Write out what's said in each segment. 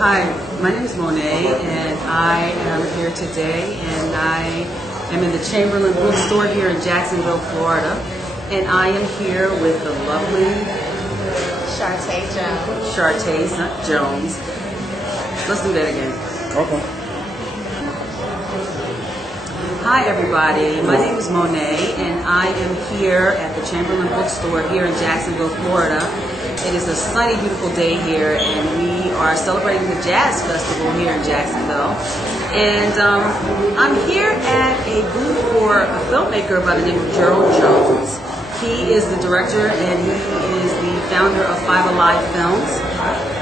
Hi, my name is Monet, and I am here today, and I am in the Chamberlain bookstore here in Jacksonville, Florida, and I am here with the lovely Shartae Jones. Shartae, not Jones. Let's do that again. Okay. Hi everybody, my name is Monet, and I am here at the Chamberlain bookstore here in Jacksonville, Florida. It is a sunny, beautiful day here, and we are celebrating the Jazz Festival here in Jacksonville. And I'm here at a booth for a filmmaker by the name of Gerald Jones. He is the director, and he is the founder of Five Alive Films.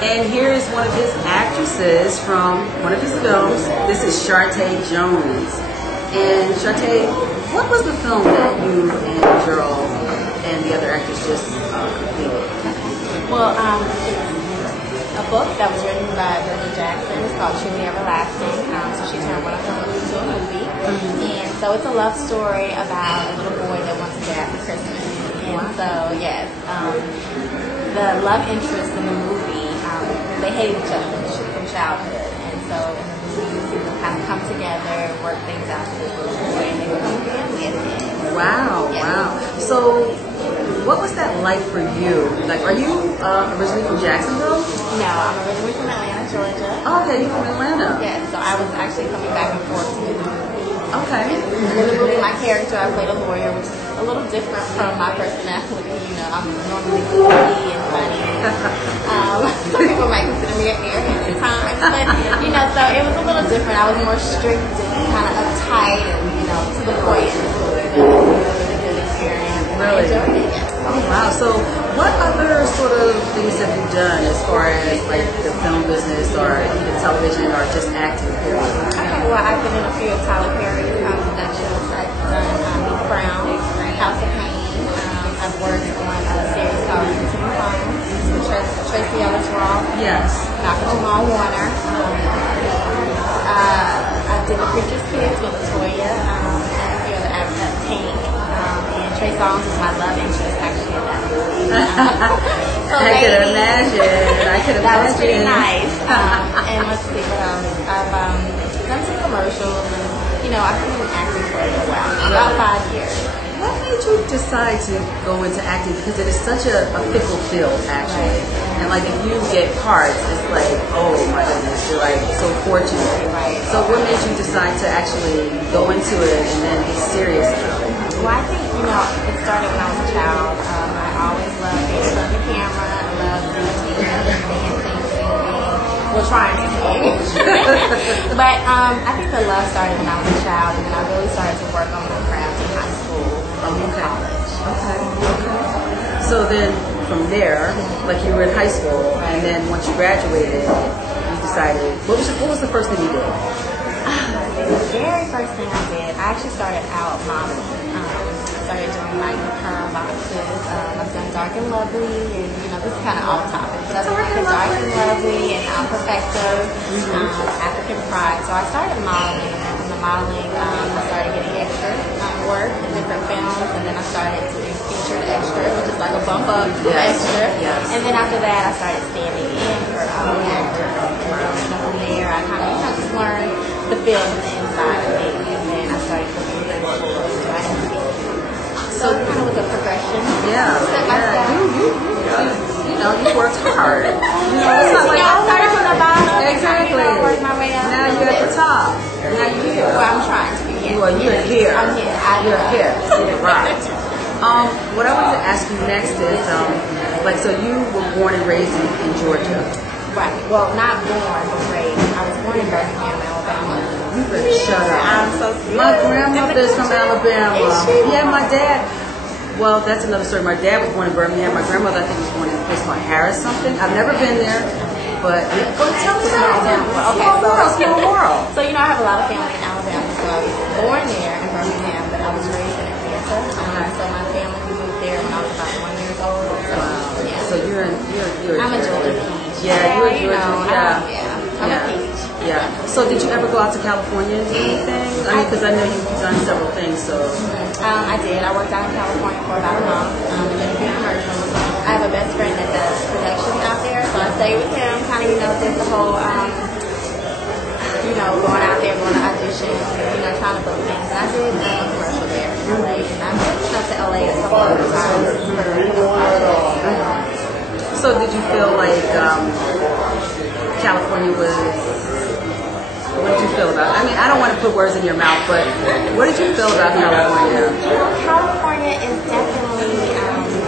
And here is one of his actresses from one of his films. This is Shartae Jones. And Shartae, what was the film that you and Gerald and the other actors just completed? Well, a book that was written by Brenda Jackson. It's called Truly Everlasting. So she turned one of her movies into a movie. And so it's a love story about a little boy that wants a dad for Christmas. And so, yes, the love interest in the movie, they hated each other from childhood. And so in the movie, they kind of come together and work things out for this little boy, and they become a family at the end. Wow, yes. Wow. So what was that like for you? Like, are you originally from Jacksonville? No, I'm originally from Atlanta, Georgia. Oh, okay, you're from Atlanta. Yes, so I was actually coming back and forth to the movie. Okay. In the movie, my character, I played a lawyer, which is a little different from my personality. You know, I'm normally goofy and funny. Some people might consider me an airhead at times, but you know, so it was a little different. I was more strict and kind of uptight, and you know, to the point. It was a really good experience. Really? I enjoyed it. Oh wow. So what other sort of things have you done as far as like the film business or even television or just acting period? Okay, well I've been in a few of Tyler Perry's productions. I've done Meet Brown, House of Pain. I've worked on a series called Intimate with Tracy Ellis Ross. Yes. Dr. Jamal Warner. I did The Preacher's Kids with Latoya and a few other actors, Tank. And Trey Songz was my love interest actually in that movie. So I could imagine. That was pretty nice. And let's see what else. I've done some commercials, and you know, I've been acting for a little while, about 5 years. What made you decide to go into acting? Because it is such a fickle field, actually. Right. And like if you get parts, it's like, oh my goodness, you're like so fortunate. Right. So what made you decide to actually go into it and then be serious about it? Well, I think, you know, it started when I was a child. I always loved being in front of the camera. I loved dancing, singing. Well, trying to sing. But I think the love started when I was a child, and then I really started to work on my craft in high school and in college. Okay. So then from there, like you were in high school, and then once you graduated, you decided, what was the first thing you did? The very first thing I did, I actually started out modeling. I started doing like perm boxes. I've done Dark and Lovely, and you know, this is kind of off topic. But I've done Dark and Lovely and Perfecto, African Pride. So I started modeling, and then from the modeling, I started getting extra work in different films, and then I started to do featured extra, which is like a bump up to extra. Yes. And then after that, I started standing in for actors. And from there, I kind of, you know, just learned the field from the inside of me, and then I started looking for so it kind of was a progression. Yeah. You know, you worked hard. You know, it's not like I started from the bottom. Exactly. I worked my way up. Now you're at the top. Now you're here. Well, I'm trying to be. You're here. I'm here. You're here. You're right. What I wanted to ask you next is, like, so you were born and raised in Georgia. Right. Well, not born, but raised. I was born in Birmingham, Alabama. You better shut up. I'm so sweet. My grandmother's from Alabama. Is she? Yeah, my dad. Well, that's another story. My dad was born in Birmingham. My grandmother, I think, was born in a place called Harris something. I've never been there, but go tell us about it. Small world. So, you know, I have a lot of family in Alabama. So I was born there in Birmingham, but I was raised in Atlanta. So my family moved there when I was about 1 year old. So, yeah. So you're I'm a Georgia peach. Yeah, you're a Georgia. I'm a peach. Yeah. So did you ever go out to California and do anything? I mean, because I know you've done several things. So I did. I worked out in California for about a month. Did a few commercials. I have a best friend that does production out there, so I stayed with him, kind kind of, did the whole, going out there, going to auditions, trying to book things. And I did a commercial there in LA, and I've been up to LA a couple of times for projects. So did you feel like California was? What did you feel about it? I mean, I don't want to put words in your mouth, but what did you feel about California? California is definitely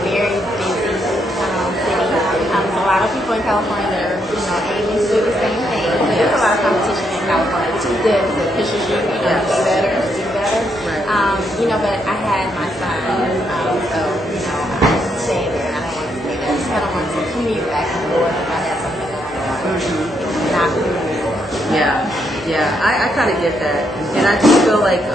very busy city. There's a lot of people in California that are, aiming to do the same thing. There's a lot of competition in California, which is good because it pushes you, to do better, do better. Right. But I had my son, so I stayed there. I don't want to stay there. I don't want to commute back and forth if I had something going on. Not really. Yeah, I kind of get that, and I just feel like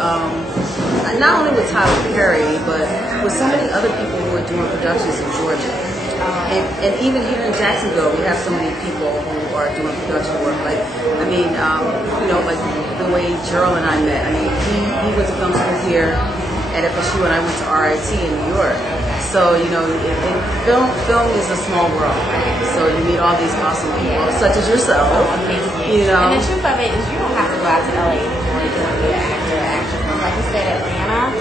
not only with Tyler Perry, but with so many other people who are doing productions in Georgia, and even here in Jacksonville, we have so many people who are doing production work. Like, I mean, like the way Gerald and I met. I mean, he went to film school here at FSU, and I went to RIT in New York. So, film is a small world. So you meet all these awesome people, such as yourself. And the truth of it is you don't have to go out to LA anymore to be an actor or actress. Like you said, Atlanta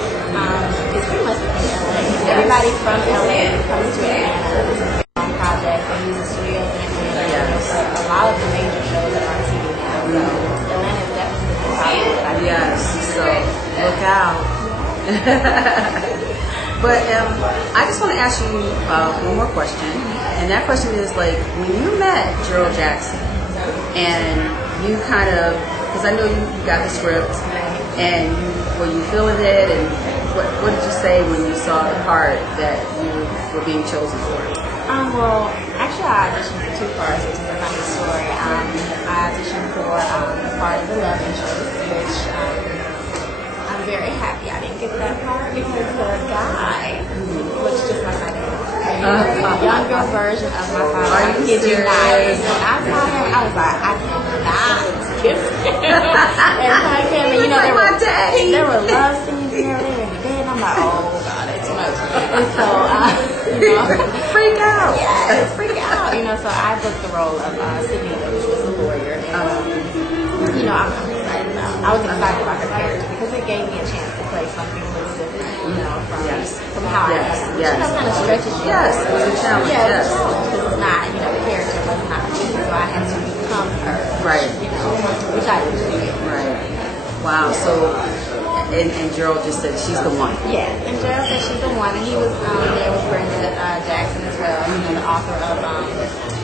is pretty much the same as LA. Everybody from LA comes to Atlanta. This is their own project. They use the studios in Atlanta. So a lot of the major shows that are on TV now. So Atlanta is definitely the project. Yes, so look out. But I just want to ask you one more question, and that question is like, when you met Gerald Jackson, and you kind of, because I know you got the script, and were you feeling it, and what did you say when you saw the part that you were being chosen for? Well, actually I auditioned for two parts, which is a funny story. I auditioned for the part of the love interest, which I'm very happy I didn't get that part because the guy looks just like my dad. A younger version of my father. I kid you not. When I saw him, I was like, I cannot kiss him. Every time I came in, there were love scenes here, they were in the bed, and I'm like, oh God, that's too much. And so, freak out. Yeah, freak out. So I booked the role of Sydney, which was a lawyer. And, I'm excited about it. I was excited about her character because it gave me a chance to play something a little different, from how I am. Yes. Kind of stretches you. Yes, it was a challenge. Yeah, it was a challenge because it's not, the character was not me, so I had to become her. Right. Which I appreciate. Right. Wow. So, and Gerald just said she's the one. Yeah, and Gerald said she's the one, and he was there with Brenda Jackson as well, the author of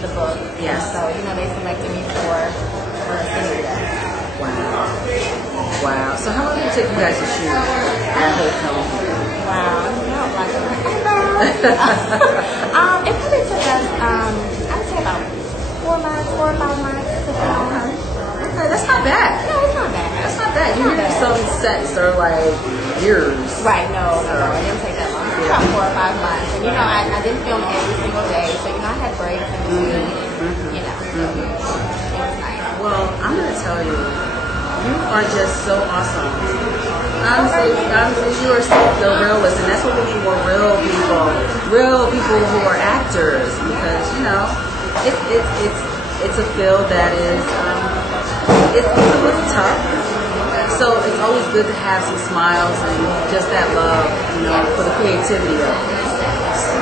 the book. Yes. So, they selected me for Cindy. Wow. So how long did it take you guys to shoot that whole film? Wow. It probably took us, I'd say about 4 or 5 months to film. Okay, that's not bad. No, it's not bad. That's not bad. You hear some sets are like years. Right, no, it didn't take that long. It was about 4 or 5 months. And I didn't film every single day, so I had breaks in between. It was nice. Well, I'm gonna tell you, you are just so awesome. Honestly, you are so the realist, and that's what we need, more real people who are actors, because it's a field that is it's a little tough. So it's always good to have some smiles and just that love, for the creativity of it.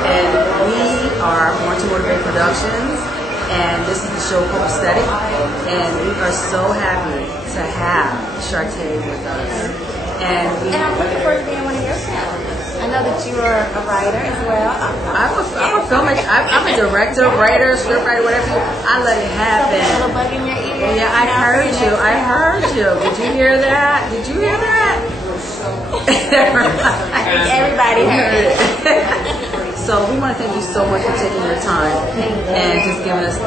And we are Born to Motivate Productions, and this is the show Copaesthetic, and we are so happy to have Shartae with us. And I'm looking forward to being one of your films. I know that you are a writer as well. I'm a filmmaker. I'm a director, writer, scriptwriter, whatever. I let it happen. A little bug in your ear. Yeah, I heard you. Did you hear that? I think everybody heard it. So we want to thank you so much for taking your time and just giving us,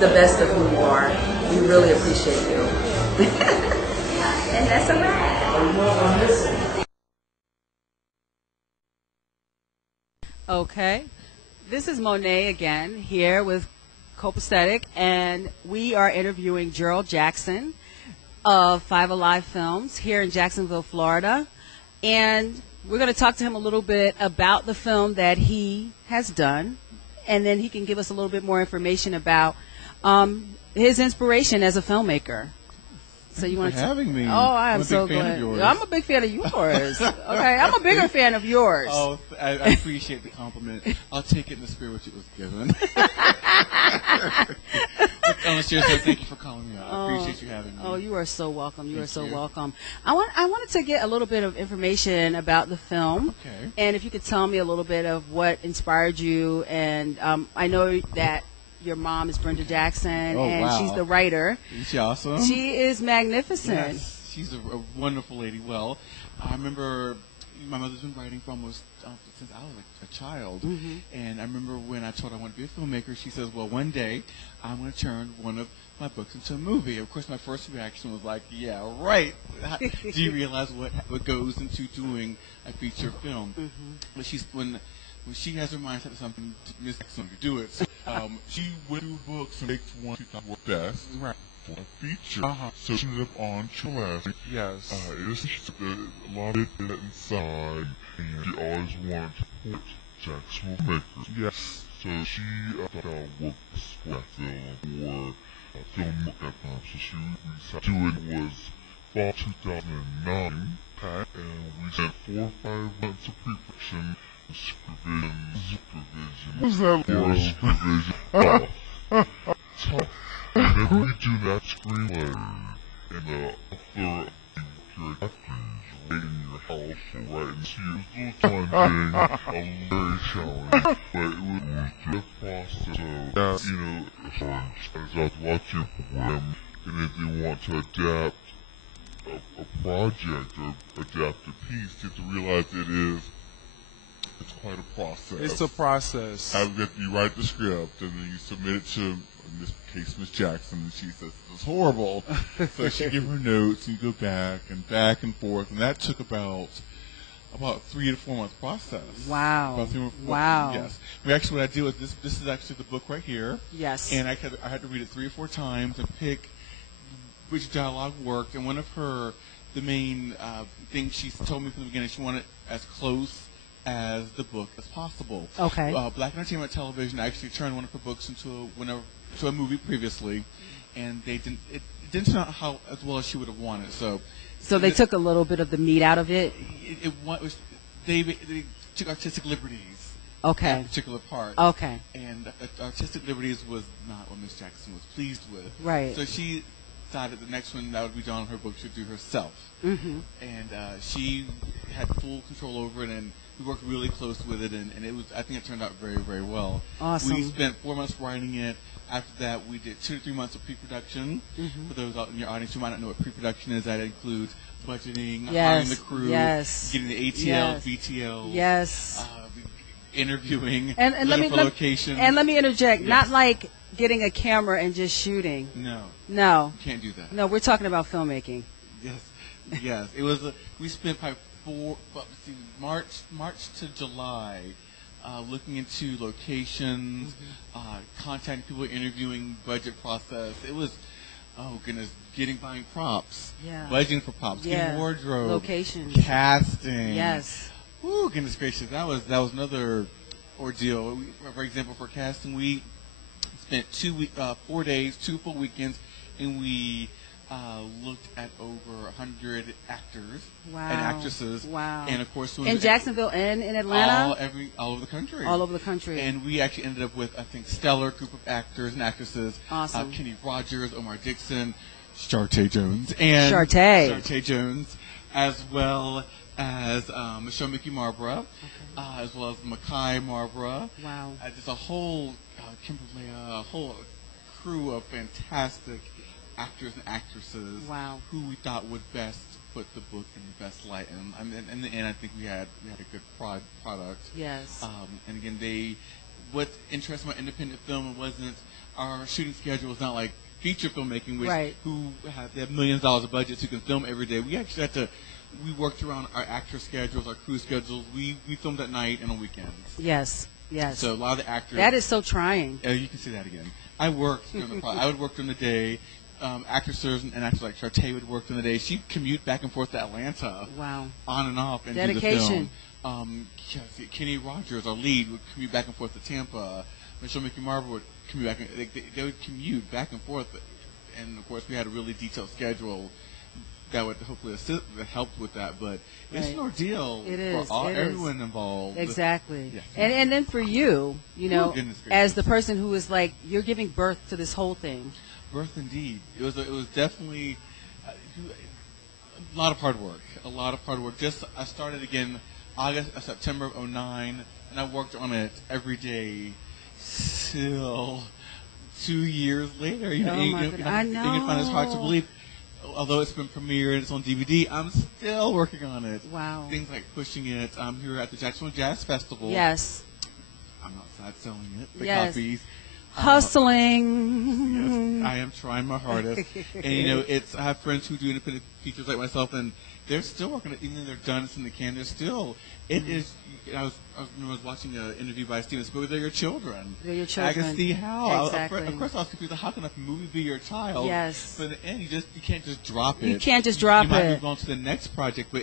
the best of who you are. We really appreciate you. And that's a wrap. Okay, this is Monet again here with Copaesthetic, and we are interviewing Gerald Jackson of Five Alive Films here in Jacksonville, Florida, and we're going to talk to him a little bit about the film that he has done, and then he can give us a little bit more information about his inspiration as a filmmaker. So you want to having me? Oh, I am I'm so glad. I'm a big fan of yours. Okay, I'm a bigger fan of yours. Oh, I appreciate the compliment. I'll take it in the spirit which it was given. Seriously, thank you for calling me out. I appreciate you having me. Oh, you are so welcome. You are so you. welcome. I wanted to get a little bit of information about the film. Okay. And if you could tell me a little bit of what inspired you. And I know that your mom is Brenda Jackson, and wow. she's the writer. Isn't she awesome? She is magnificent. Yes, she's a wonderful lady. Well, I remember my mother's been writing for almost since I was a child. And I remember when I told her I wanted to be a filmmaker, she says, well, one day I'm going to turn one of my books into a movie. Of course, my first reaction was like, yeah, right. Do you realize what goes into doing a feature film? But when she has her mind set to something, Miss Jackson to do it. She went through books and makes one she thought was best for a feature. So she ended up on Chillas. Yes. A lot of it inside, and she always wanted to support Jackson filmmakers. Yes. So she thought work for film or film at that time. So she decided to do it was fall 2009, and we spent 4 or 5 months of pre-production. Supervision. What's that word? Supervision. Whenever we do that screenplay, and the author of your in your house or right into you, it's a little challenging, very challenging, but it was the process of, as I was watching them, and if they want to adapt a project or adapt a piece, you have to realize it's quite a process. It's a process. You write the script, and then you submit it to, in this case, Miss Jackson, and she says, this is horrible. So she gives her notes, and you go back and forth, and that took about 3 to 4 months process. Wow. Wow. Yes. What I did was this is actually the book right here. Yes. And I had to read it 3 or 4 times and pick which dialogue worked, and one of the main things she told me from the beginning, she wanted as close as the book as possible. Okay. Black Entertainment Television actually turned one of her books into a movie previously, and it didn't turn out as well as she would have wanted. So they took a little bit of the meat out of it. They took artistic liberties. Okay. That particular part. Okay. And artistic liberties was not what Miss Jackson was pleased with. Right. So she decided the next one that would be done on her book should do herself. And she had full control over it, and we worked really close with it, and I think it turned out very, very well. Awesome. We spent 4 months writing it. After that, we did 2 to 3 months of pre-production. For those out in your audience who might not know what pre-production is, that includes budgeting, hiring the crew, getting the ATL, BTL, interviewing, and location. And let me interject. Yes. Not like getting a camera and just shooting. No. You can't do that. No, we're talking about filmmaking. Yes. It was. We spent probably March to July, looking into locations, contacting people, interviewing, budget process. It was, buying props, budgeting for props, getting wardrobe, location, casting. Yes. Ooh, goodness gracious, that was another ordeal. For example, for casting, we spent 4 days, 2 full weekends, and we looked at over 100 actors and actresses. Wow. And of course, in Jacksonville and in Atlanta? All over the country. All over the country. And we actually ended up with, I think, stellar group of actors and actresses. Awesome. Kenny Rogers, Omar Dixon, Shartae Jones, as well as Michelle Mickey Marbra, as well as Makai Marbra. Wow. Just a whole, Kimberly, a whole crew of fantastic actors and actresses who we thought would best put the book in the best light, and in the end, I think we had a good product. Yes. And again, what's interesting about independent film wasn't our shooting schedule was not like feature filmmaking, which they have millions of dollars of budgets who can film every day. We actually had to. We worked around our actor schedules, our crew schedules. We filmed at night and on weekends. Yes. So a lot of the actors. That is so trying. You can see that again. I worked during the. I would work during the day. Actresses and actors like Shartae would work during the day. She'd commute back and forth to Atlanta. Wow. On and off and dedication. Do the film. Kenny Rogers, our lead, would commute back and forth to Tampa. Michelle Mickey Marvel would commute back. They would commute back and forth, and of course we had a really detailed schedule that would hopefully assist, that helped with that. But it's an ordeal for everyone involved. Exactly. Yeah. And then for you, you know, goodness gracious. as the person who is like, you're giving birth to this whole thing. Birth indeed. It was definitely a lot of hard work. A lot of hard work. I started again September of 2009, and I worked on it every day till 2 years later. You know, I know. You can find it's hard to believe. Although it's been premiered, it's on DVD, I'm still working on it. Wow. Things like pushing it. I'm here at the Jacksonville Jazz Festival. Yes. I'm outside selling it. The Yes. copies. Hustling. Yes, I am trying my hardest. And, you know, I have friends who do independent features like myself, and they're still working it, even though they're done, it's in the can, they're still, it is, I was watching an interview by Steven Spielberg, they're your children. They're your children. I can see how. Exactly. Of course I was confused, how can a movie be your child? Yes. But in the end, you can't just drop it. You can't just drop you might it. move on to the next project, but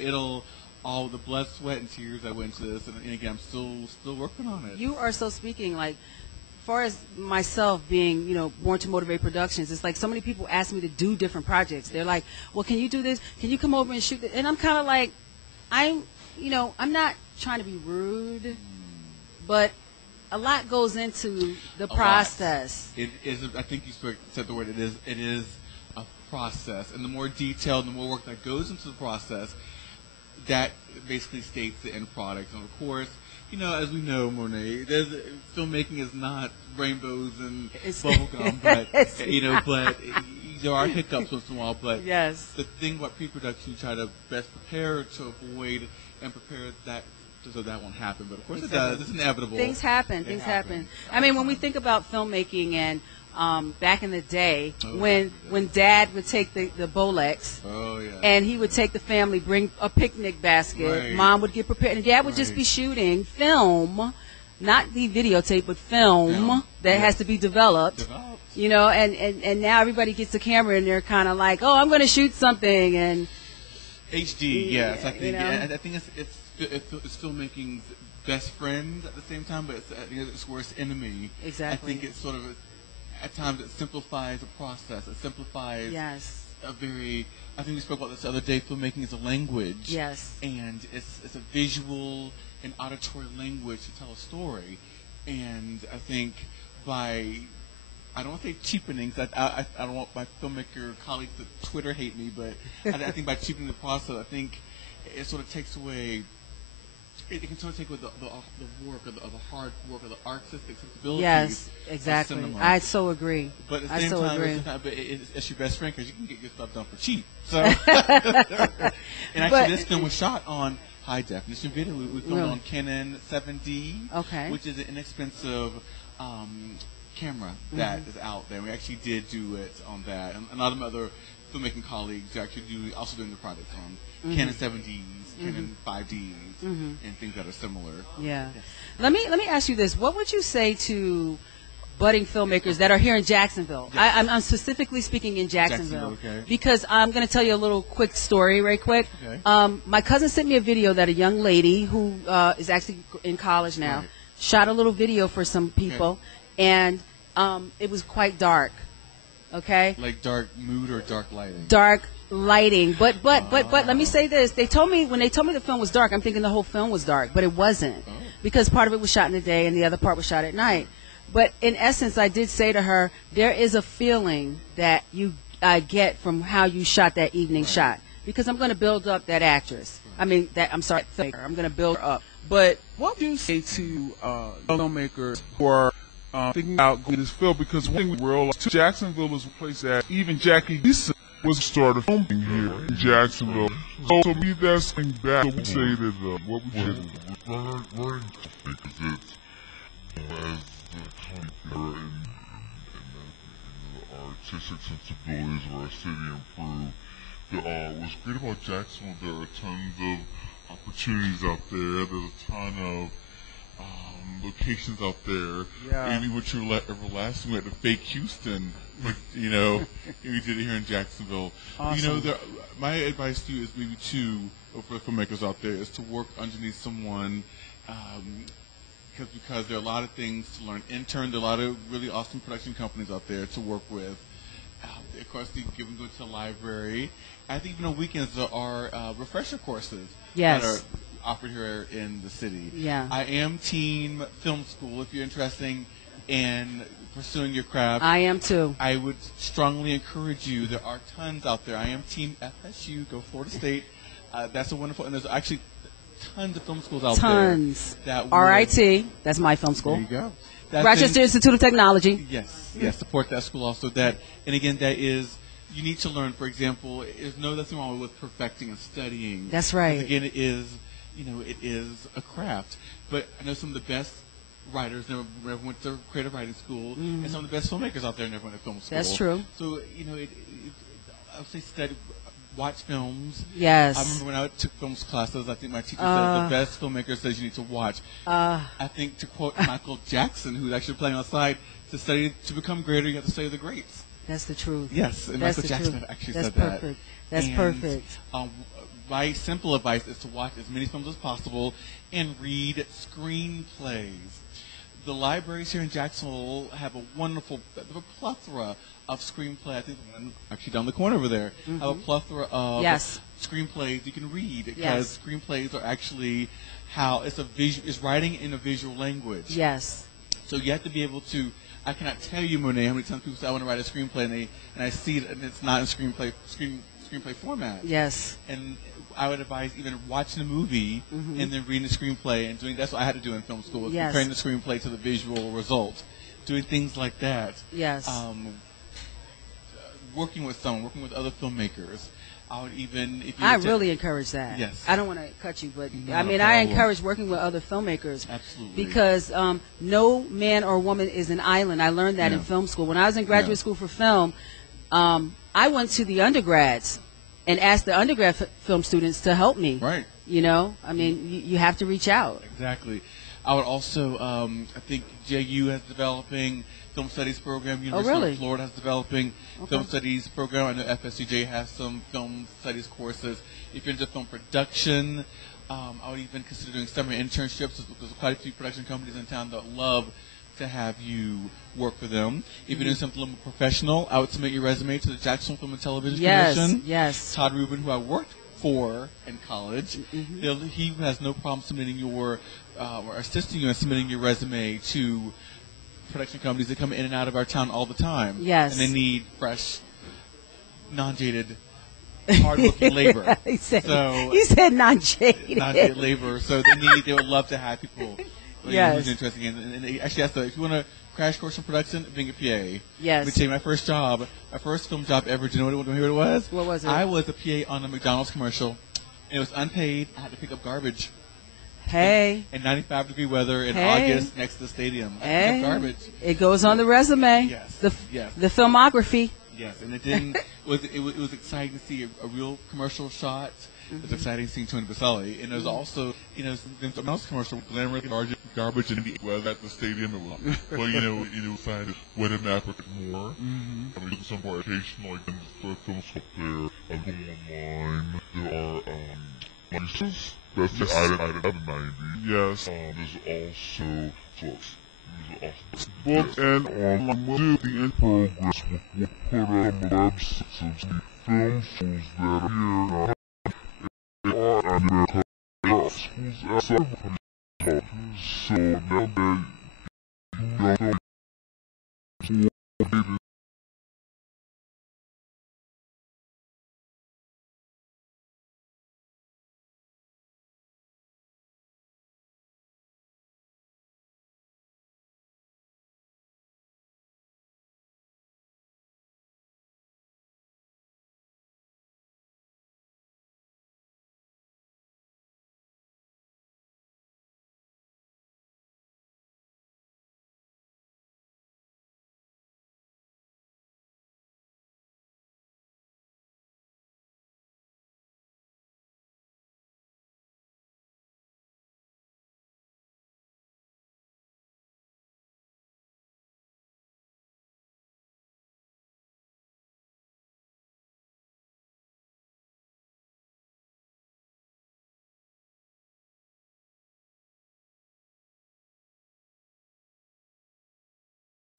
all the blood, sweat, and tears that went into this, and again, I'm still working on it. You are so speaking, like, as far as myself being, you know, Born to Motivate Productions, it's like so many people ask me to do different projects. They're like, well, can you do this? Can you come over and shoot this? And I'm kind of like, I'm not trying to be rude, but a lot goes into the process. It is. I think you said the word. It is a process, and the more detailed, the more work that goes into the process, that basically states the end product. And of course, you know, as we know, Monet, filmmaking is not rainbows and bubblegum, but but there are hiccups once in a while. But yes, the thing about pre-production, you try to best prepare to avoid and prepare that so that won't happen. But of course it does. It's inevitable. Things happen. Things happen. I mean, when we think about filmmaking and back in the day, when Dad would take the Bolex, and he would take the family, bring a picnic basket, Mom would get prepared, and Dad would just be shooting film, not the videotape, but film that has to be developed. You know, and now everybody gets a camera and they're kind of like, oh, I'm going to shoot something, and HD. Yes, I think. You know? I think it's filmmaking's best friend at the same time, but it's worst enemy. Exactly. I think it's sort of at times it simplifies a process. It simplifies a very. I think we spoke about this the other day. Filmmaking is a language. Yes. And it's a visual and auditory language to tell a story. And I think I don't want to say cheapening, because I don't want my filmmaker colleagues to Twitter hate me, but I think by cheapening the process, I think it sort of takes away. It can sort of take away the work, or the hard work, or the artistic sensibilities. Yes, exactly. I so agree. But at the same time, it's your best friend because you can get your stuff done for cheap. So, and actually, this film was shot on high definition video. We filmed on Canon 7D, which is an inexpensive camera that is out there. We actually did do it on that, and a lot of my other filmmaking colleagues are actually also doing the projects on Canon 7Ds, Canon 5Ds, and things that are similar. Yeah. Yes. Let me ask you this: what would you say to budding filmmakers that are here in Jacksonville? Yes. I'm specifically speaking in Jacksonville, okay. Because I'm going to tell you a little quick story, right quick. Okay. My cousin sent me a video that a young lady who is actually in college now shot a little video for some people, and it was quite dark. Okay. Like dark mood or dark lighting? Dark lighting, but let me say this: when they told me the film was dark, I'm thinking the whole film was dark, but it wasn't, because part of it was shot in the day and the other part was shot at night. But in essence, I did say to her, there is a feeling that I get from how you shot that evening shot, because I'm going to build up that actress. I mean, I'm going to build her up. But what do you say to filmmakers who are thinking about going to this field? Because one thing we realize, Jacksonville is a place that even Jackie Gleason was started filming here in Jacksonville. So to me, that's going back. So we say that what we should do. Running because it's as the country and the artistic sensibilities of our city improve. What's great about Jacksonville, there are tons of opportunities out there. There's a ton of locations out there. And which are everlasting. We had the fake Houston, you know, we did it here in Jacksonville. Awesome. You know, my advice to you is maybe to for filmmakers out there is to work underneath someone. Because there are a lot of things to learn. Intern, there are a lot of really awesome production companies out there to work with. Of course, you can go to the library. I think even on weekends there are refresher courses that are offered here in the city. Yeah. I am team film school. If you're interested in pursuing your craft, I am too. I would strongly encourage you. There are tons out there. I am team FSU. Go Florida State. That's a wonderful. And there's actually tons of film schools out there. That RIT. That's my film school. There you go. Rochester Institute of Technology. Yes, support that school also. And again, that is, you need to learn. For example, there's nothing wrong with perfecting and studying. That's right. Again, it is a craft. But I know some of the best writers never went to creative writing school, and some of the best filmmakers out there never went to film school. That's true. So I would say study. Watch films. Yes. I remember when I took films classes, I think my teacher said the best filmmaker says you need to watch. I think to quote Michael Jackson, who's actually playing outside, to become greater, you have to study the greats. That's the truth. Yes, and That's Michael the Jackson truth. actually That's said perfect. that. That's perfect. My simple advice is to watch as many films as possible and read screenplays. The libraries here in Jacksonville have a plethora of screenplay. I think the one actually down the corner over there have a plethora of screenplays you can read, because screenplays are actually how it's writing in a visual language. Yes. So you have to be able to. I cannot tell you, Monet, how many times people say I want to write a screenplay and I see it and it's not in screenplay format. Yes. And I would advise even watching a movie and then reading the screenplay and doing. That's what I had to do in film school, was comparing the screenplay to the visual result, doing things like that. Yes. Working with other filmmakers. I would even. I really encourage that. Yes. I don't want to cut you, but Not I mean, a I problem. encourage working with other filmmakers. Absolutely. Because no man or woman is an island. I learned that in film school. When I was in graduate school for film, I went to the undergrads and asked the undergrad film students to help me. Right. You know, I mean, you have to reach out. Exactly. I would also, I think JU has developing film studies program. University of Florida has developing film studies program. I know FSCJ has some film studies courses. If you're into film production, I would even consider doing summer internships. There's quite a few production companies in town that love to have you work for them. If you're doing something a little more professional, I would submit your resume to the Jacksonville Film and Television Commission. Yes. Todd Rubin, who I worked for in college, he has no problem submitting your or assisting you in submitting your resume to production companies that come in and out of our town all the time. Yes. And they need fresh, non-jaded, hard-working labor. He said Non-jaded non-jaded. labor. So they would love to have people who's interested in. And actually, if you want to crash course in production, being a PA. Yes. Let me tell you, my first film job ever. Do you know what it was? What was it? I was a PA on a McDonald's commercial. And it was unpaid. I had to pick up garbage. Hey. In 95-degree weather in August next to the stadium. I picked up garbage. It goes on the resume. Yes. The filmography. Yes, and it was exciting to see a real commercial shot. It was exciting seeing Tony Baselli. And it was also, the McDonald's commercial, glamorous garbage in the weather at the stadium. It was, well, signed to weather map more. I mean, some more education, like in the film school there. I go online. There are, licenses. That's the item 90. Yes. There's also books. Books and online. We'll do the in progress. We'll put on the websites of the film schools that are here. They are and they're schools outside of so now that you know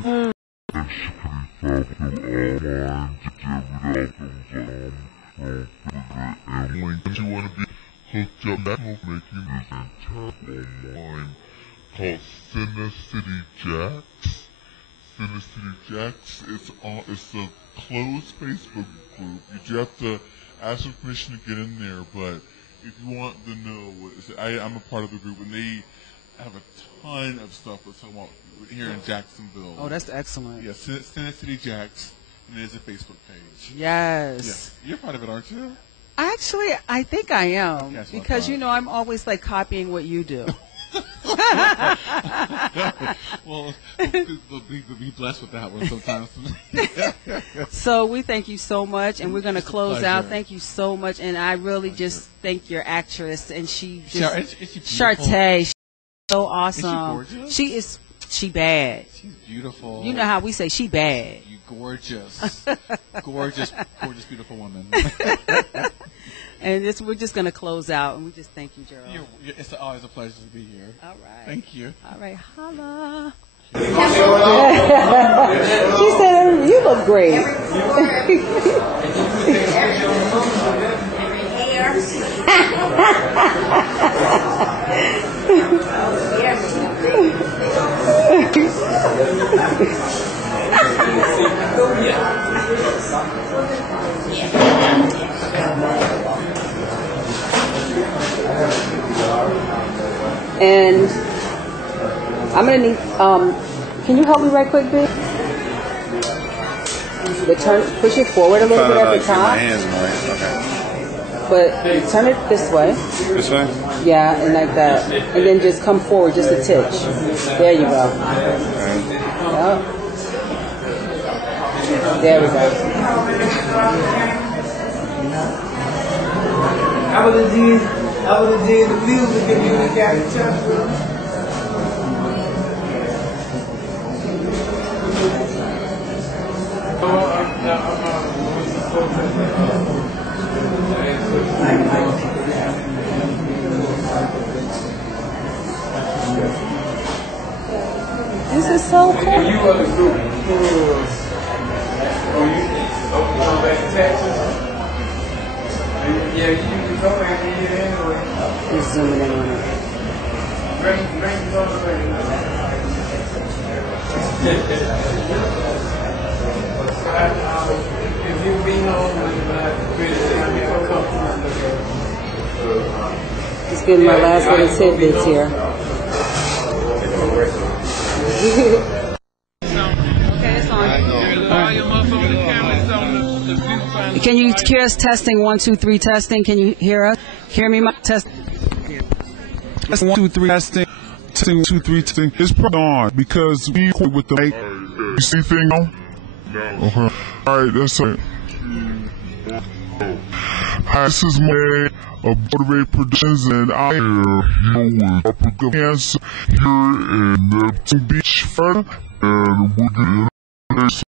And she pretty fabulous online to every albums and if you want to be hooked up that making this entire online called Cine City Jacks. Cine City Jacks. It's a closed Facebook group. You do have to ask for permission to get in there, but if you want to know what I'm a part of the group, and they have a ton of stuff we're talking about here in Jacksonville. Oh, that's excellent. Yeah, Cine City Jacks, and there's a Facebook page. Yes. Yes. You're part of it, aren't you? Actually, I think I am. That's Because, you know, I'm always like copying what you do. Well, we'll be blessed with that one sometimes. So we thank you so much, and we're going to It's a close pleasure. out. Thank you so much, and I really just thank your actress, and she just Is she beautiful? Shartae, she's so awesome. gorgeous? She bad. She's beautiful. You know how we say she bad. You gorgeous, gorgeous, beautiful woman. And we're just going to close out, and we just thank you, Gerald. It's always a pleasure to be here. All right. Thank you. All right, holla. She said, you look great. And I'm gonna need. Can you help me right quick, babe? Push it forward a little bit at the top. My hands right. Okay. But turn it this way. This way? Yeah, and like that. And then just come forward just a titch. There you go. Yep. There we go. I would have did the music if you would got a chance with me. This is so cool. You are the group who come back to Texas. Yeah, you can come back here anyway. Just zooming in on it. Drink if you be home Just getting my last little tidbits here. Okay, it's on. Can you hear us testing? 1, 2, 3 testing. Can you hear us? Hear me? Test. 1, 2, 3 testing. Testing 1, 2, 3 testing. It's probably on because we quit with the mic. You see anything now? No. Okay. Alright, that's it. Hi, this is May of Motivate Productions, and I am here with Upper Cancer here in Neptune Beach, Florida, and we're getting and so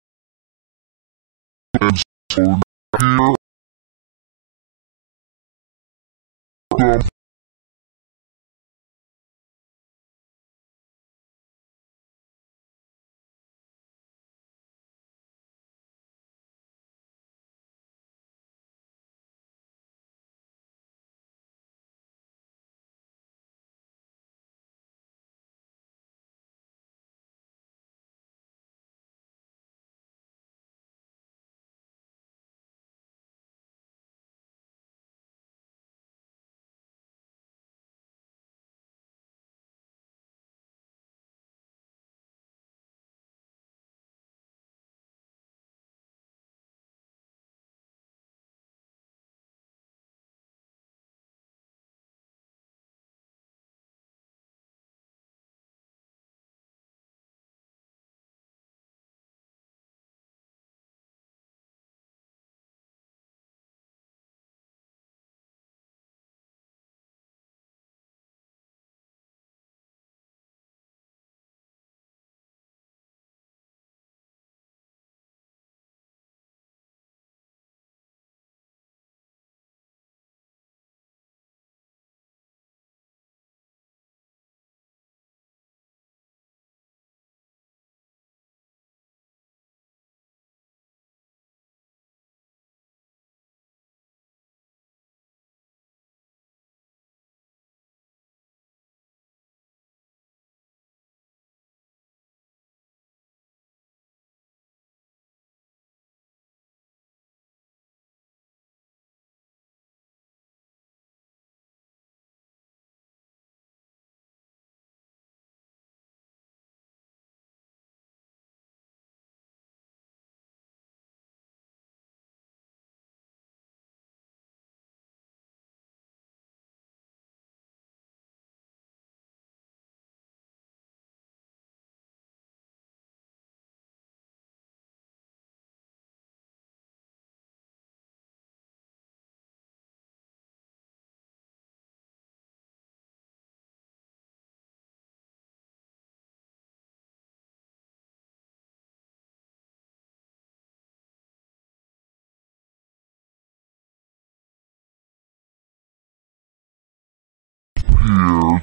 here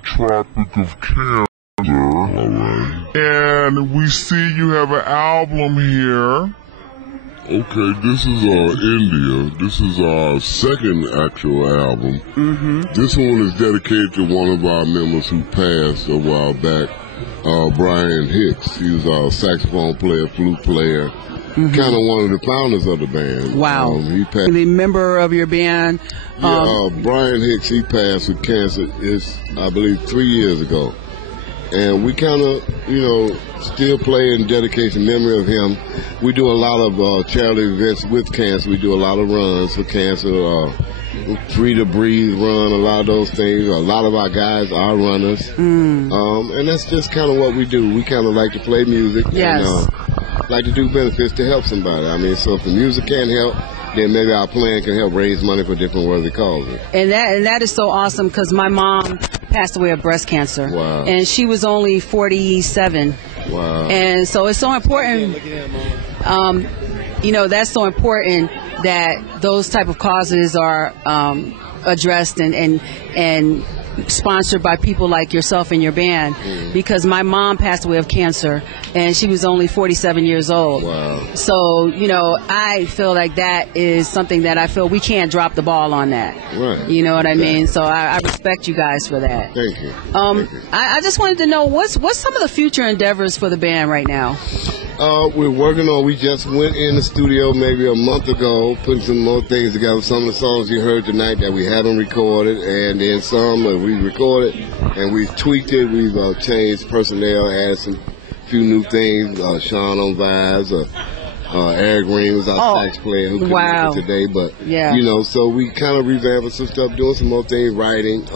Tropic of Cancer. Alright. And we see you have an album here. Okay, this is India. This is our second actual album. This one is dedicated to one of our members who passed a while back, Brian Hicks. He was our saxophone player, flute player, kind of one of the founders of the band. Wow. He passed. The member of your band? Brian Hicks, he passed with cancer, I believe, 3 years ago. And we kind of, still play in dedication memory of him. We do a lot of charity events with cancer. We do a lot of runs for cancer, Free to Breathe run, a lot of those things. A lot of our guys are runners. And that's just kind of what we do. We kind of like to play music. Yes. And like to do benefits to help somebody. I mean, so if the music can't help, then maybe our plan can help raise money for different worthy causes. And that is so awesome because my mom passed away of breast cancer. Wow. And she was only 47. Wow. And so it's so important, that's so important that those type of causes are addressed and sponsored by people like yourself and your band, because my mom passed away of cancer and she was only 47 years old. Wow. So, I feel like that is something that I feel we can't drop the ball on that. Right. You know what I mean? So I respect you guys for that. Thank you. I just wanted to know what's some of the future endeavors for the band right now? We're working on, we just went in the studio maybe a month ago, putting some more things together. Some of the songs you heard tonight that we haven't recorded, and then some that we recorded, and we've tweaked it. We've changed personnel, added some few new things. Sean on vibes, Eric Green was our sax player who couldn't make it today, but, so we kind of revamping some stuff, doing some more things, writing,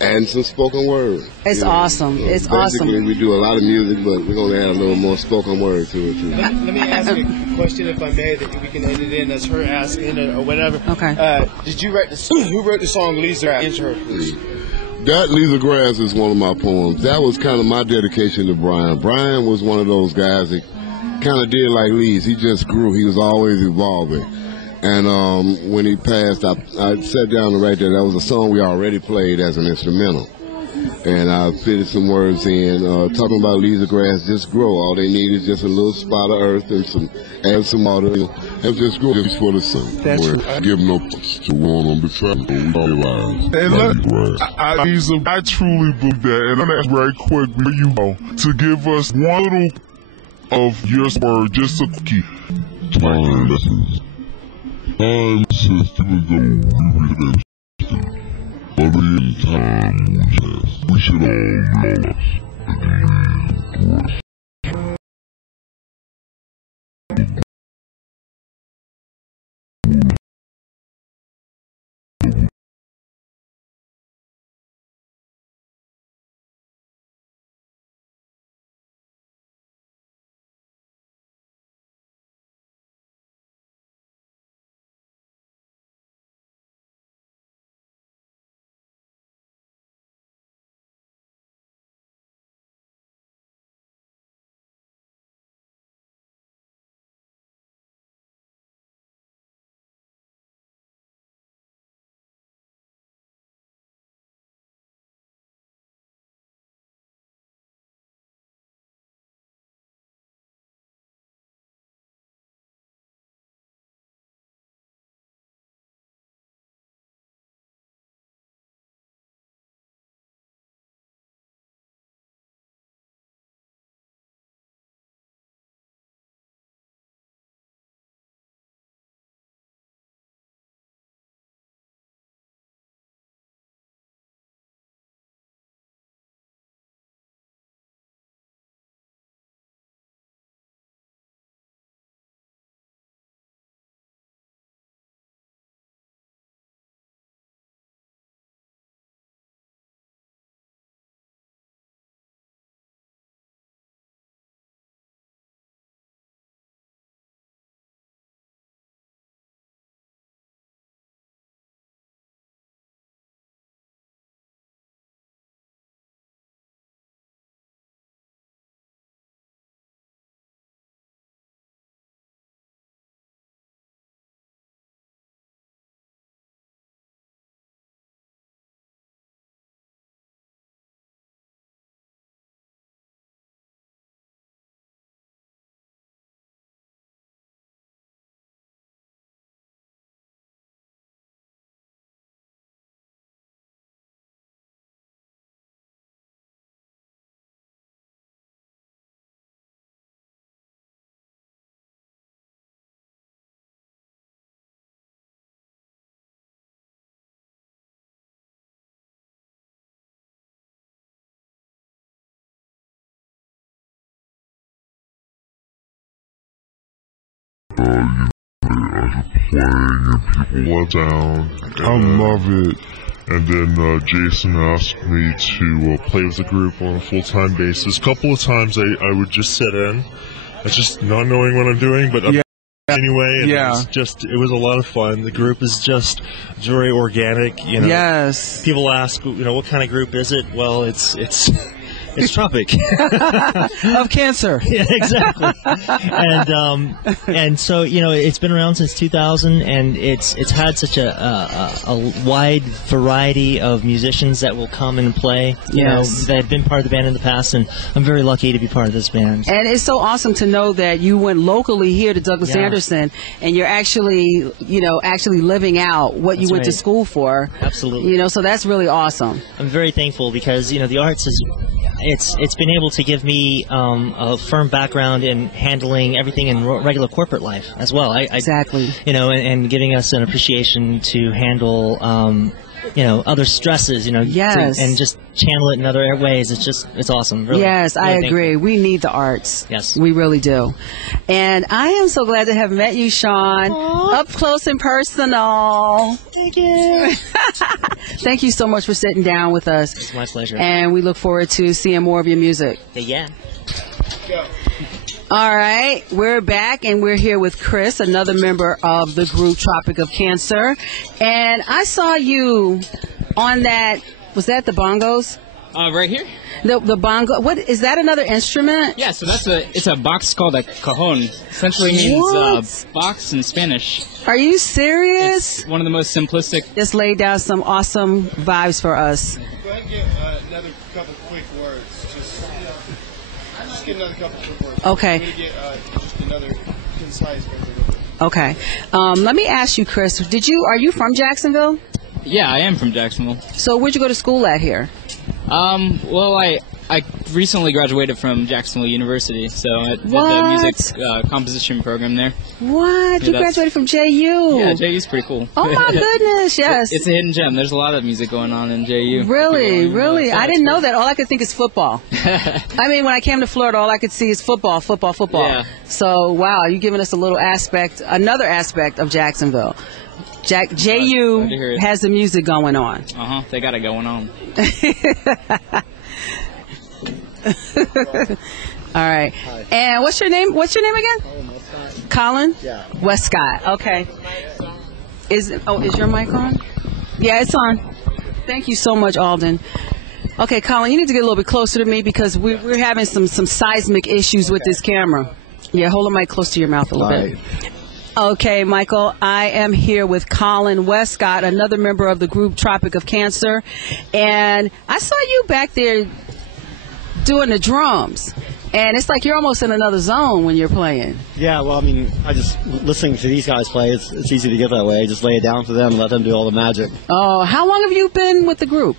and some spoken word. It's awesome. It's basically, awesome. we do a lot of music, but we're going to add a little more spoken word to it, too. Let me ask you a question, if I may, that we can edit in as her asking or whatever. Okay. Did you write who wrote the song Lisa? Answer her, please. That Lisa Grass is one of my poems. That was kind of my dedication to Brian. Brian was one of those guys that kind of did like Lee's. He just grew. He was always evolving. And when he passed, I sat down and wrote that. That was a song we already played as an instrumental. And I fitted some words in, talking about Lisa Grass, just grow. All they need is just a little spot of earth and some water, and just grow just for the sun. We're giving up to one on the side, we realize. And I truly believe that. And I'm going to very quick before you go to give us one little of your word, just a key. Time system though but in time we should all know us. playing and people let down. I love it. And then Jason asked me to play with the group on a full-time basis. A couple of times I would just sit in, just not knowing what I'm doing, but anyway, and it was a lot of fun. The group is just very organic, you know. Yes. People ask, what kind of group is it? Well, it's Tropic of Cancer. Yeah, exactly. And so it's been around since 2000, and it's had such a wide variety of musicians that will come and play. You know, that have been part of the band in the past, and I'm very lucky to be part of this band. And it's so awesome to know that you went locally here to Douglas Anderson, and you're actually living out what you went to school for. Absolutely. So that's really awesome. I'm very thankful because the arts is. It's been able to give me a firm background in handling everything in regular corporate life as well. Exactly. And giving us an appreciation to handle other stresses. Yes. And just channel it in other ways. It's awesome. Really, yes, really I agree. We need the arts. Yes, we really do. And I am so glad to have met you, Sean, up close and personal. Thank you. Thank you so much for sitting down with us. It's my pleasure. And we look forward to seeing more of your music. Yeah. All right, we're back, and we're here with Chris, another member of the group Tropic of Cancer. And I saw you on that, was that the bongos? Right here. The bongo. What is that? Another instrument? Yeah. So it's a box called a cajon. Essentially means box in Spanish. Are you serious? It's one of the most simplistic. Just laid down some awesome vibes for us. Go ahead and get another couple quick words. Just get another couple quick words. Okay. I'm going to get just another concise version. Okay. Let me ask you, Chris. Are you from Jacksonville? Yeah, I am from Jacksonville. So where'd you go to school at here? Well, I recently graduated from Jacksonville University, so I did the music composition program there. What? You graduated from JU? Yeah, JU's pretty cool. Oh my goodness, yes. It's a hidden gem. There's a lot of music going on in JU. Really? I didn't know that. All I could think is football. I mean, when I came to Florida, all I could see is football. Yeah. So, wow, you're giving us another aspect of Jacksonville. JU has the music going on. They got it going on. All right. Hi. And what's your name? What's your name again? Colin Westcott. Colin? Yeah. Westcott. Okay. Is your mic on? Yeah, it's on. Thank you so much, Alden. Okay, Colin, you need to get a little bit closer to me because we're having some seismic issues with this camera. Yeah, hold the mic close to your mouth a little bit. Okay, Michael, I am here with Colin Westcott, another member of the group Tropic of Cancer, and I saw you back there doing the drums, and it's like you're almost in another zone when you're playing. Yeah, well, I mean, listening to these guys play, it's easy to get that way. Just lay it down for them and let them do all the magic. Oh, how long have you been with the group?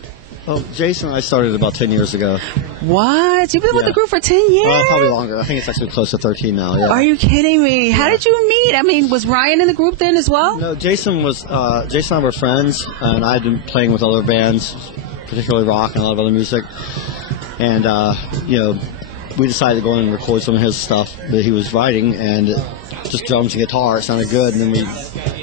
Well, Jason and I started about 10 years ago. What? You've been with the group for 10 years? Probably longer. I think it's actually close to 13 now, yeah. Are you kidding me? How did you meet? I mean, was Ryan in the group then as well? No, Jason and I were friends, and I had been playing with other bands, particularly rock and a lot of other music. And, we decided to go in and record some of his stuff that he was writing, and just drums and guitar. It sounded good, and then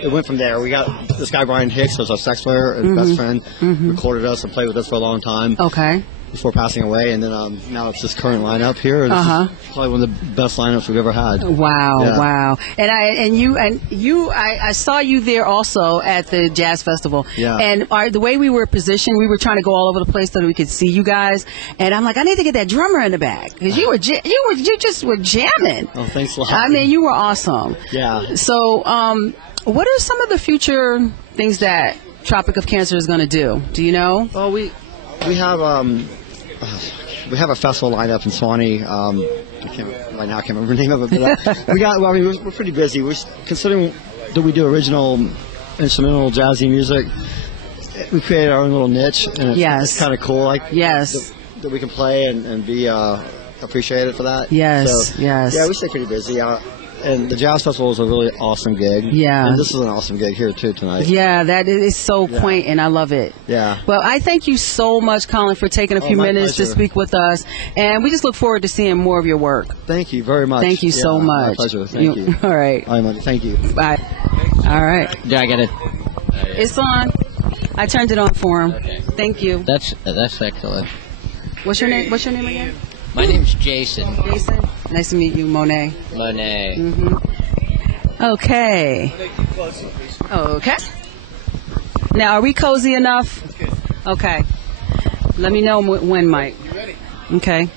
it went from there. We got this guy, Brian Hicks, who was our sax player and best friend, recorded us and played with us for a long time. Okay. Before passing away, and then now it's this current lineup here. This is probably one of the best lineups we've ever had. Wow. And I saw you there also at the jazz festival. Yeah. And the way we were positioned, we were trying to go all over the place so that we could see you guys. And I'm like, I need to get that drummer in the back because you just were jamming. Oh, thanks a lot. I mean, you were awesome. Yeah. So, what are some of the future things that Tropic of Cancer is going to do? Do you know? Well, we have a festival lineup in Swanee. I can't remember the name of it. But we're pretty busy. We're considering that we do original instrumental jazzy music. We created our own little niche, and it's kind of cool. That we can play and be appreciated for that. Yes. Yeah, we stay pretty busy. And the Jazz Festival is a really awesome gig. Yeah. And this is an awesome gig here, too, tonight. Yeah, that is so quaint, and I love it. Yeah. Well, I thank you so much, Colin, for taking a few minutes to speak with us. And we just look forward to seeing more of your work. Thank you very much. Thank you so much. My pleasure. Thank you. All right. Thank you. Bye. All right. Do I get it? It's on. I turned it on for him. Okay. Thank you. That's excellent. What's your name? What's your name again? My name's Jason. Jason. Nice to meet you, Monet. Monet. Okay. Okay. Now, are we cozy enough? Okay. Let me know when, Mike. You ready? Okay.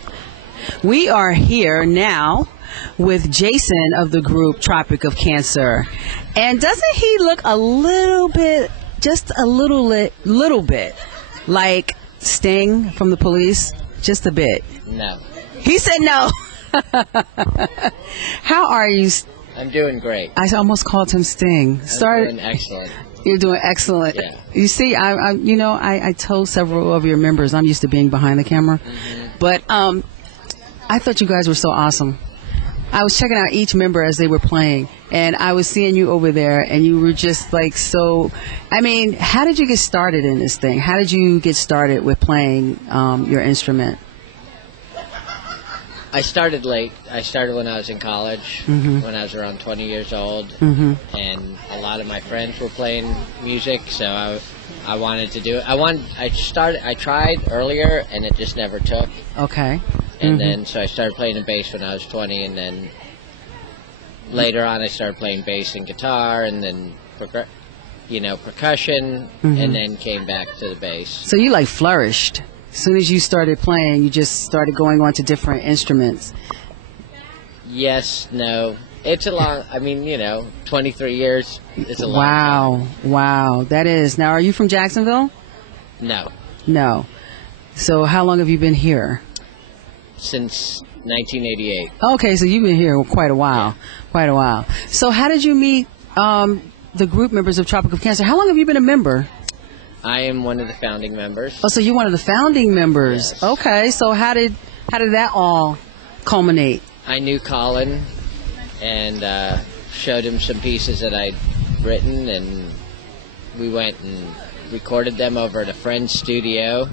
We are here now with Jason of the group Tropic of Cancer. And doesn't he look a little bit, just a little bit, like Sting from the Police? Just a bit. No. He said no. How are you? I'm doing great. I almost called him Sting. I'm doing excellent. You're doing excellent. Yeah. You see, I told several of your members I'm used to being behind the camera, but I thought you guys were so awesome. I was checking out each member as they were playing, and I was seeing you over there, and you were just like so. I mean, how did you get started in this thing? How did you get started with playing your instrument? I started late. I started when I was in college, when I was around 20 years old, and a lot of my friends were playing music, so I wanted to do it. I tried earlier, and it just never took. Okay. And then, so I started playing the bass when I was 20, and then later on I started playing bass and guitar, and then, percussion, and then came back to the bass. So you like flourished. As soon as you started playing, you just started going on to different instruments. Yes, no. It's a long, 23 years is a long time. Wow. That is. Now, are you from Jacksonville? No. No. So how long have you been here? Since 1988. Okay, so you've been here quite a while. Yeah. Quite a while. So how did you meet the group members of Tropic of Cancer? How long have you been a member? I am one of the founding members. Oh, so you're one of the founding members. Yes. Okay, so how did that all culminate? I knew Colin and showed him some pieces that I'd written, and we went and recorded them over at a friend's studio,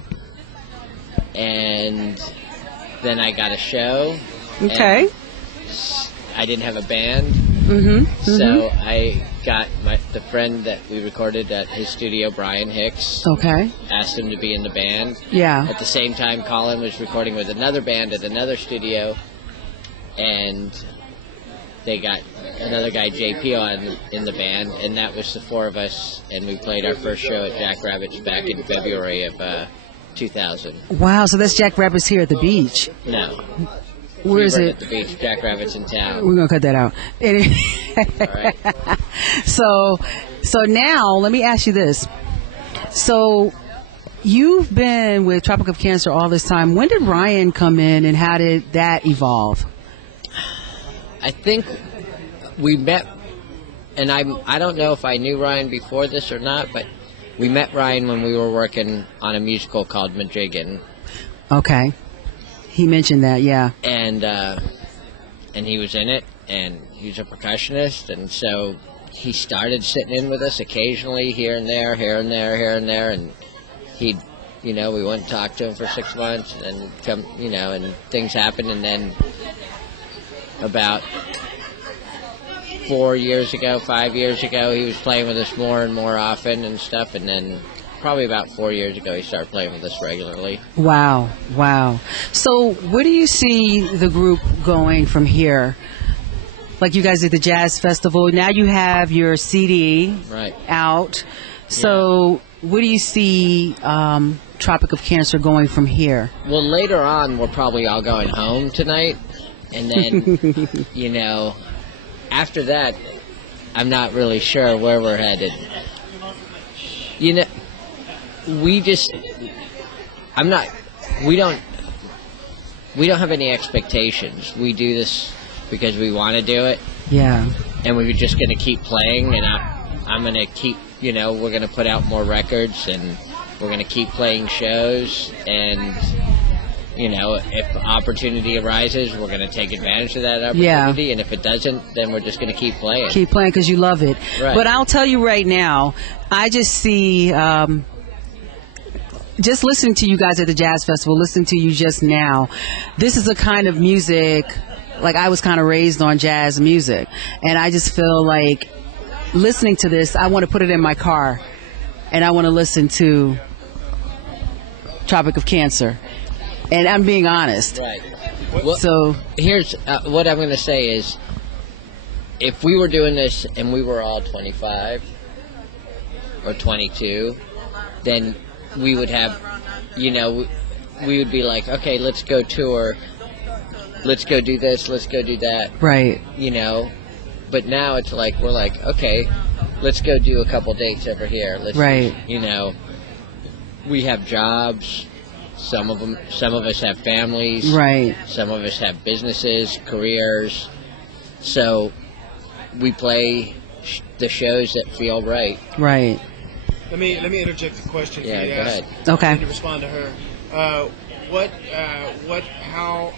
and then I got a show. Okay. I didn't have a band, so I got the friend that we recorded at his studio, Brian Hicks. Okay. Asked him to be in the band. Yeah. At the same time, Colin was recording with another band at another studio, and they got another guy, JP, in the band, and that was the four of us, and we played our first show at Jack Rabbit's back in February of 2000. Wow, so that's Jack Rabbit's here at the beach. No. Where is it? At the beach. Jack Rabbit's in town. We're going to cut that out. All right. So now, let me ask you this. So you've been with Tropic of Cancer all this time. When did Ryan come in, and how did that evolve? I think we met, and I don't know if I knew Ryan before this or not, but we met Ryan when we were working on a musical called Madrigan. Okay. He mentioned that, yeah. And he was in it, and he was a percussionist, and so he started sitting in with us occasionally, here and there, and he'd, we went and talked to him for 6 months, and then and things happened, and then about 5 years ago, he was playing with us more and more often and stuff, and then probably about 4 years ago, he started playing with us regularly. Wow. So where do you see the group going from here? Like you guys did the Jazz Festival. Now you have your CD out. So where do you see Tropic of Cancer going from here? Well, later on, we're probably all going home tonight. And then, after that, I'm not really sure where we're headed. We don't have any expectations. We do this because we want to do it. Yeah. And we're just going to keep playing, and I'm going to keep, we're going to put out more records, and we're going to keep playing shows, and, if opportunity arises, we're going to take advantage of that opportunity, and if it doesn't, then we're just going to keep playing. Keep playing because you love it. Right. But I'll tell you right now, I just see... just listening to you guys at the Jazz Festival, listening to you just now, this is a kind of music, like I was kind of raised on jazz music, and I just feel like listening to this, I want to put it in my car, and I want to listen to Tropic of Cancer. And I'm being honest. Right. Well, so here's what I'm going to say is, if we were doing this and we were all 25 or 22, then we would have, we would be like, okay, let's go tour, let's go do this, let's go do that. Right. But now it's like, we're like, okay, let's go do a couple dates over here. Let's right. We have jobs. Some of us have families. Right. Some of us have businesses, careers. So we play the shows that feel right. Right. Let me interject a question. Yeah, go ahead. Okay. I need to respond to her. How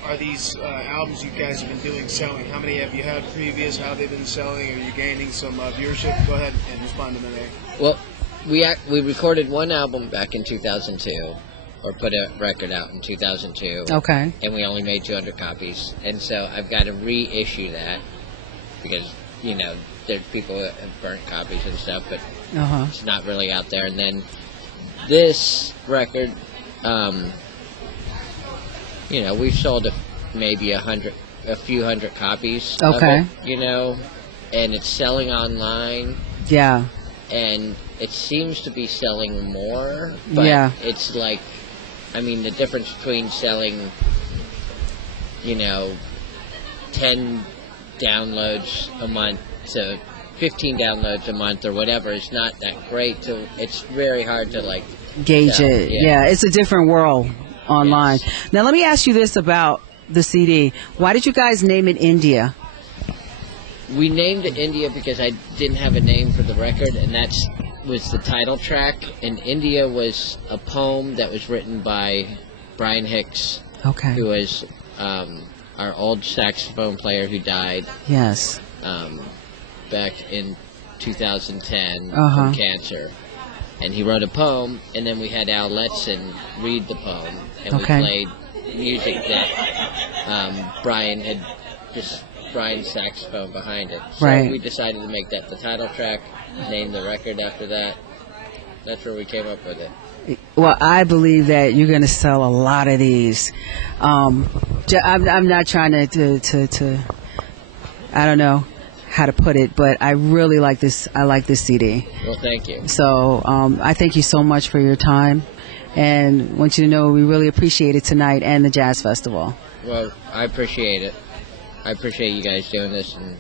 are these albums you guys have been doing selling? How many have you had previous? How have they been selling? Are you gaining some viewership? Go ahead and respond to me. Well, we recorded one album back in 2002, or put a record out in 2002. Okay. And we only made 200 copies, and so I've got to reissue that because there's people that have burnt copies and stuff, but it's not really out there. And then this record, we've sold maybe a few hundred copies. Okay. Of it, and it's selling online. Yeah. And it seems to be selling more, but it's like, the difference between selling, 10 downloads a month to 15 downloads a month or whatever is not that great. So it's very hard to gauge it. Yeah, it's a different world online. Yes. Now let me ask you this about the CD. Why did you guys name it India? We named it India because I didn't have a name for the record, and that was the title track. And India was a poem that was written by Brian Hicks, who was our old saxophone player who died. Yes. Back in 2010 from cancer. And he wrote a poem, and then we had Al Letson read the poem, and we played music that Brian's saxophone behind it. So we decided to make that the title track, name the record after that. That's where we came up with it. Well, I believe that you're going to sell a lot of these. I'm not trying to I don't know how to put it, but I really like this. I like this CD. Well, thank you. So I thank you so much for your time, and want you to know we really appreciate it tonight and the Jazz Festival. Well, I appreciate it. I appreciate you guys doing this, and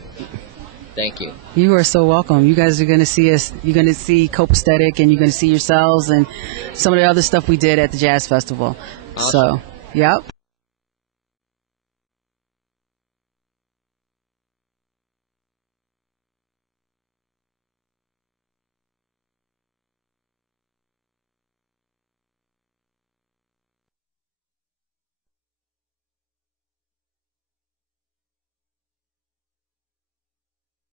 thank you. You are so welcome. You guys are going to see us. You're going to see Copaesthetic, and you're going to see yourselves and some of the other stuff we did at the Jazz Festival. Awesome. So, yep.